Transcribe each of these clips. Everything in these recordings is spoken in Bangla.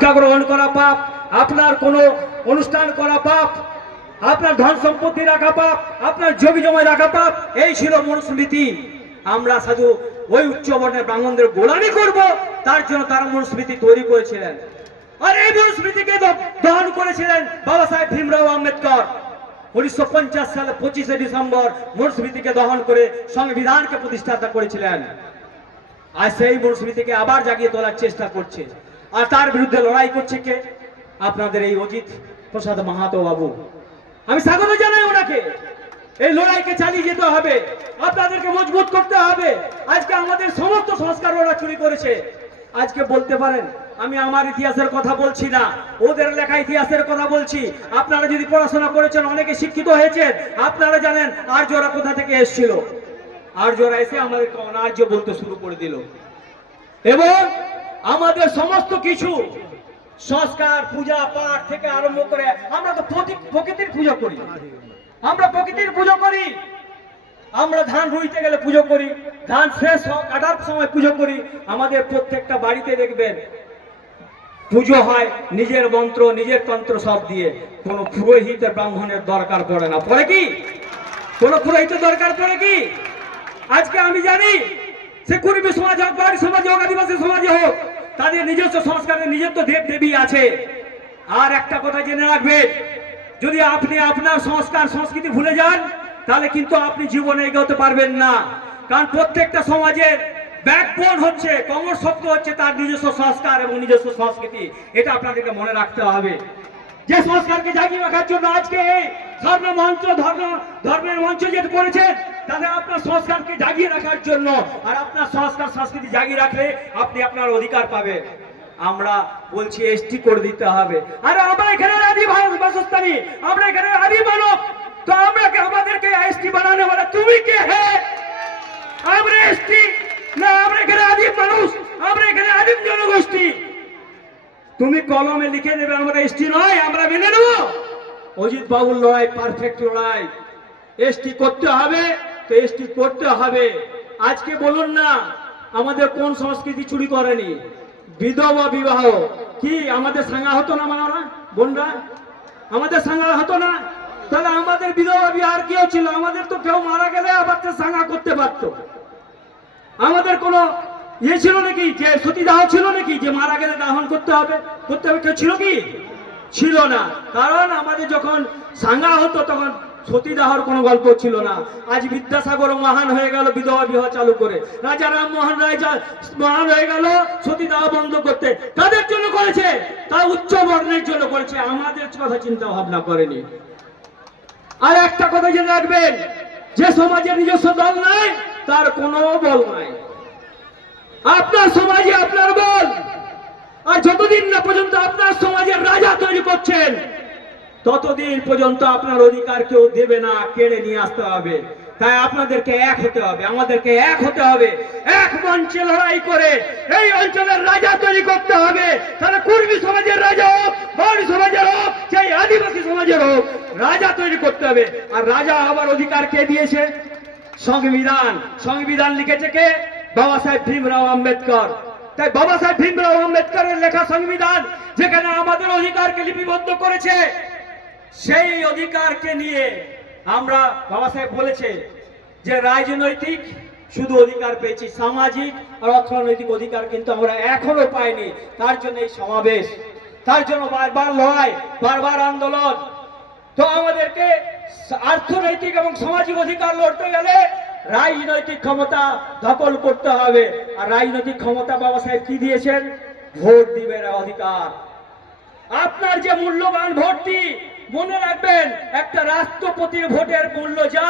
শিক্ষা গ্রহণ করা পাপ, আপনার কোনো অনুষ্ঠান করা পাপ, আপনার ধন সম্পত্তি রাখা পাপ, আপনার জমি জমায় রাখা পাপ। এই ছিল মনুস্মৃতি। আমরা শুধু ওই উচ্চ বর্ণের ব্রাহ্মণদের গোলামি করব, তার জন্য তারা মনুস্মৃতি তৈরি করেছিলেন। আর এই মনুস্মৃতিকে দহন করেছিলেন বাবা সাহেব ভীমরাও আম্বেদকর। 1950 সালে 25শে ডিসেম্বর মনুস্মৃতিকে দহন করে সংবিধানকে প্রতিষ্ঠাতা করেছিলেন। আর সেই মনুস্মৃতিকে আবার জাগিয়ে তোলার চেষ্টা করছে। আর তার বিরুদ্ধে লড়াই করছে কে? আপনাদের এই অজিত প্রসাদ মাহাতো বাবু। আমি স্বাগত জানাই ওনাকে। এই লড়াইকে চালিয়ে যেতে হবে, আপনাদেরকে মজবুত করতে হবে। আজকে আমাদের সমস্ত সংস্কার ওরা চুরি করেছে। আজকে বলতে পারেন আমি আমার ইতিহাসের কথা বলছি না, ওদের লেখা ইতিহাসের কথা বলছি। আপনারা যদি পড়াশোনা করেছেন, অনেকে শিক্ষিত হয়েছেন, আপনারা জানেন আর্যরা কোথা থেকে এসেছিল। আর্যরা এসে আমাদেরকে অনার্য বলতে শুরু করে দিল এবং আমাদের সমস্ত কিছু সংস্কার পূজা পাঠ থেকে আরম্ভ করে আমরা তো প্রকৃতির পুজো করি। আমরা প্রকৃতির পুজো করি। আমরা ধান রুইতে গেলে পুজো করি, ধান শেষ কাটার সময় পুজো করি। আমাদের প্রত্যেকটা বাড়িতে দেখবেন পুজো হয় নিজের মন্ত্র নিজের তন্ত্র সব দিয়ে। কোনো পুরোহিতের ব্রাহ্মণের দরকার পড়ে না। পড়ে কি? কোনো পুরোহিতের দরকার পড়ে কি? আজকে আমি জানি সে কুড়মি সমাজ হোক, বাড়ি সমাজ হোক, আদিবাসী সমাজে হোক, তাদের নিজস্ব সংস্কারের নিজস্ব দেব দেবী আছে। আর একটা কথা জেনে রাখবেন, যদি আপনি আপনার সংস্কার সংস্কৃতি ভুলে যান, তাহলে কিন্তু আপনি জীবনে এগোতে পারবেন না। কারণ প্রত্যেকটা সমাজের ব্যাকবোন হচ্ছে, কমর শক্ত হচ্ছে তার নিজস্ব সংস্কার এবং নিজস্ব সংস্কৃতি। এটা আপনাদেরকে মনে রাখতে হবে। যে সংস্কারকে জাগিয়ে রাখার জন্য আজকে এই ধর্মের মঞ্চ যেটা করেছেন, তাহলে আপনার সংস্কারকে জাগিয়ে রাখার জন্য। আর আপনার সংস্কার সংস্কৃতি জাগিয়ে রাখলে আপনি আপনার অধিকার পাবেন। আমরা বলছি এসটি করে দিতে হবে। আর আমরা এখানে আদি বাসস্থানী, আমরা এখানে আদি মানব, তো আমাদেরকে এসটি বানানো বলে তুমি কে? হ্যাঁ, আমরা এসটি না, আমরা এখানে আদিম মানুষ, আমরা এখানে আদিম জনগোষ্ঠী। তুমি কলমে লিখে দেবে আমরা এসটি নয়, আমরা মেনে নেব। অজিত বাবুর লড়াই পারফেক্ট লড়াই। এসটি করতে হবে তো এসটি করতে হবে। আজকে বলুন না আমাদের কোন সংস্কৃতি চুরি করেনি? বিধবা বিবাহ কি আমাদের সাঙ্গা হতো না? মারা বোনরা আমাদের সাঙ্গা হতো না? তাহলে আমাদের বিধবা বিবাহ কেউ ছিল? আমাদের তো কেউ মারা গেলে আবার সাঙ্গা করতে পারতো। আমাদের কোনো ইয়ে ছিল নাকি যে সতীদাহ ছিল নাকি যে মারা গেলে দাহন করতে হবে কেউ ছিল কি? ছিল না। কারণ আমাদের যখন সাঙ্গা হতো তখন সতীদাহর কোনো গল্প ছিল না। আজ বিদ্যাসাগর মহান হয়ে গেল বিধবা বিবাহ চালু করে, রাজা রামমোহন রায় মহান হয়ে গেল সতীদাহ বন্ধ করতে। কাদের জন্য করেছে? তা উচ্চ বর্ণের জন্য করেছে, আমাদের কথা চিন্তা ভাবনা করেনি। আর একটা কথা জেনে রাখবেন, যে সমাজের নিজস্ব দল নাই তার কোনো বল নাই। আপনার সমাজে আপনার বল। আর যতদিন না পর্যন্ত আপনার সমাজের রাজা তৈরি করছেন, ততদিন পর্যন্ত আপনার অধিকার কেউ দেবে না, কেড়ে নিয়ে আসতে হবে। তাই আপনাদেরকে এক হতে হবে, আমাদেরকে এক হতে হবে। এক মঞ্চে লড়াই করে এই অঞ্চলের রাজা তৈরি করতে হবে। তাহলে কুর্মী সমাজের রাজা হোক, বাউরি সমাজের হোক, সেই আদিবাসী সমাজের হোক, রাজা তৈরি করতে হবে। আর রাজা হবার অধিকার কে দিয়েছে? সংবিধান। সংবিধান লিখেছে কে? বাবা সাহেব ভীমরাও আম্বেদকর। তাই বাবা সাহেব ভীমরাও আম্বেদকরের লেখা সংবিধান যেখানে আমাদের অধিকারকে লিপিবদ্ধ করেছে, সেই অধিকারকে নিয়ে আমরা, বাবা সাহেব বলেছে যে রাজনৈতিক শুধু অধিকার পেয়েছি, সামাজিক আর অর্থনৈতিক অধিকার কিন্তু আমরা এখনো পাইনি। তার জন্য এই সমাবেশ, তার জন্য বারবার লড়াই, বারবার আন্দোলন। তো আমাদেরকে অর্থনৈতিক এবং সামাজিক অধিকার লড়তে গেলে রাজনৈতিক ক্ষমতা দখল করতে হবে। আর রাজনৈতিক ক্ষমতা বাবা সাহেব কি দিয়েছেন? ভোট দিবেন অধিকার। আপনার যে মূল্যবান ভোটটি, মনে রাখবেন, একটা রাষ্ট্রপতির ভোটের মূল্য যা,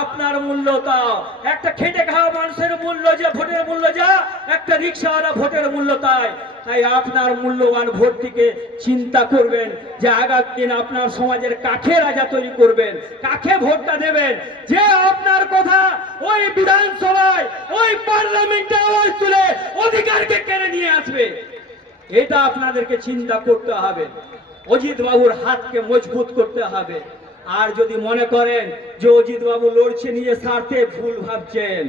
আপনার মূল্য তাও। একটা খেটে খাওয়া মানুষের মূল্য যে, ভোটের মূল্য যা, একটা রিক্সাওয়ালা ভোটের মূল্য তাই। তাই আপনার মূল্যবান ভোটটিকে চিন্তা করবেন যে আগামী দিন আপনার সমাজের কাকে রাজা তৈরি করবেন, কাকে ভোটটা দেবেন, যে আপনার কথা ওই বিধানসভায়, ওই পার্লামেন্টে আওয়াজ তুলে অধিকারকে কেড়ে নিয়ে আসবে। এটা আপনাদেরকে চিন্তা করতে হবে। অজিত বাবুর হাতকে মজবুত করতে হবে। আর যদি মনে করেন যে অজিত বাবু লড়ছে নিজের স্বার্থে, ভুল ভাবছেন।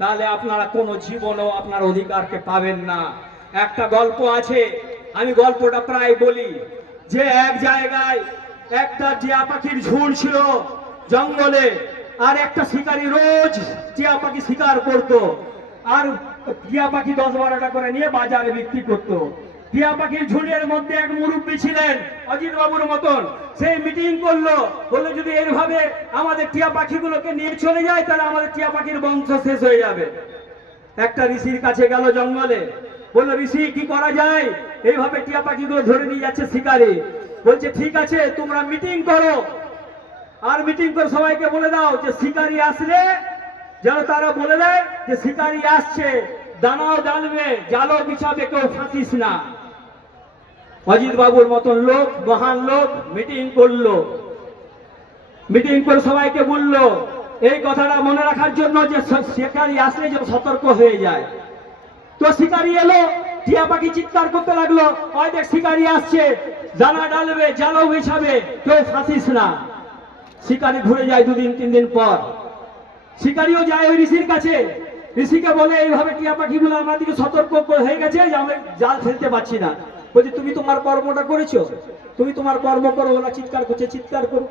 তাহলে আপনারা কোনো জীবনও আপনার অধিকারকে পাবেন না। একটা গল্প আছে, আমি গল্পটা প্রায় বলি যে এক জায়গায় একটা টিয়া পাখির ঝুড় ছিল জঙ্গলে, আর একটা শিকারী রোজ টিয়া পাখি শিকার করত, আর টিয়া পাখি 10-12টা করে নিয়ে বাজারে বিক্রি করত। টিয়া পাখির ঝুড়ের মধ্যে এক মুরব্বী ছিলেন অজিত বাবুর মতন, সেই মিটিং করলো, বললো যদি এইভাবে আমাদের টিয়া পাখিগুলোকে নিয়ে চলে যায় তাহলে আমাদের টিয়া পাখির বংশ শেষ হয়ে যাবে। একটা ঋষির কাছে গেল জঙ্গলে, বললো ঋষি কি করা যায়, এইভাবে টিয়া পাখিগুলো ধরে নিয়ে যাচ্ছে শিকারী। বলছে ঠিক আছে তোমরা মিটিং করো, আর মিটিং করে সবাইকে বলে দাও যে শিকারী আসলে যেন তারা বলে দেয় যে শিকারী আসছে, দানাও ডালবে জালও বিছাবে, কেউ ফাঁসিস না। অজিত বাবুর মতন লোক, মহান লোক মিটিং করলো, মিটিং করে সবাইকে বললো এই কথাটা মনে রাখার জন্য যে শিকারী আসলে যেন সতর্ক হয়ে যায়। তো শিকারী এলো, টিয়া পাখি চিৎকার করতে লাগলো, ওই দেখ শিকারী আসছে, দানা ডালবে জালও বিছাবে, কেউ ফাঁসিস না। শিকারী ঘুরে যায় 2-3 দিন পর, শিকারীও যায় ওই ঋষির কাছে, ঋষিকে বলে এইভাবে টিয়া পাখিগুলো আমার দিকে সতর্ক হয়ে গেছে যে আমি জাল ফেলতে পারছি না। বলছে তুমি তোমার কর্মটা করেছো, তুমি তোমার কর্ম করো, ওরা চিৎকার করছে চিৎকার করো।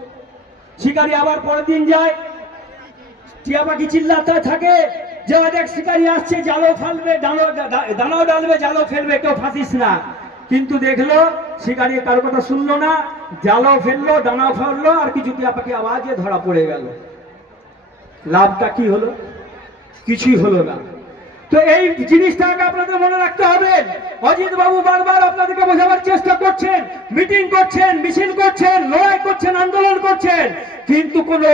শিকারী আবার পরের দিন যায়, টিয়া পাখি চিল্লাতে থাকে যে দেখ শিকারী আসছে, জালও ফেলবে দানাও ডালবে জালও ফেলবে, কেউ ফাঁসিস না। কিন্তু দেখলো শিকারী কারো কথা শুনলো না, জালও ফেললো দানাও ফেললো, আর কিছু টিয়া পাখি আওয়াজে ধরা পড়ে গেল। লাভটা কি হলো? কিছুই হলো না। তো এই জিনিসটাকে আপনাদের মনে রাখতে হবে। অজিত বাবু বারবার আপনাদেরকে বোঝাবার চেষ্টা করছেন, মিটিং করছেন, মিছিল করছেন, লড়াই করছেন, আন্দোলন করছেন, কিন্তু কোনো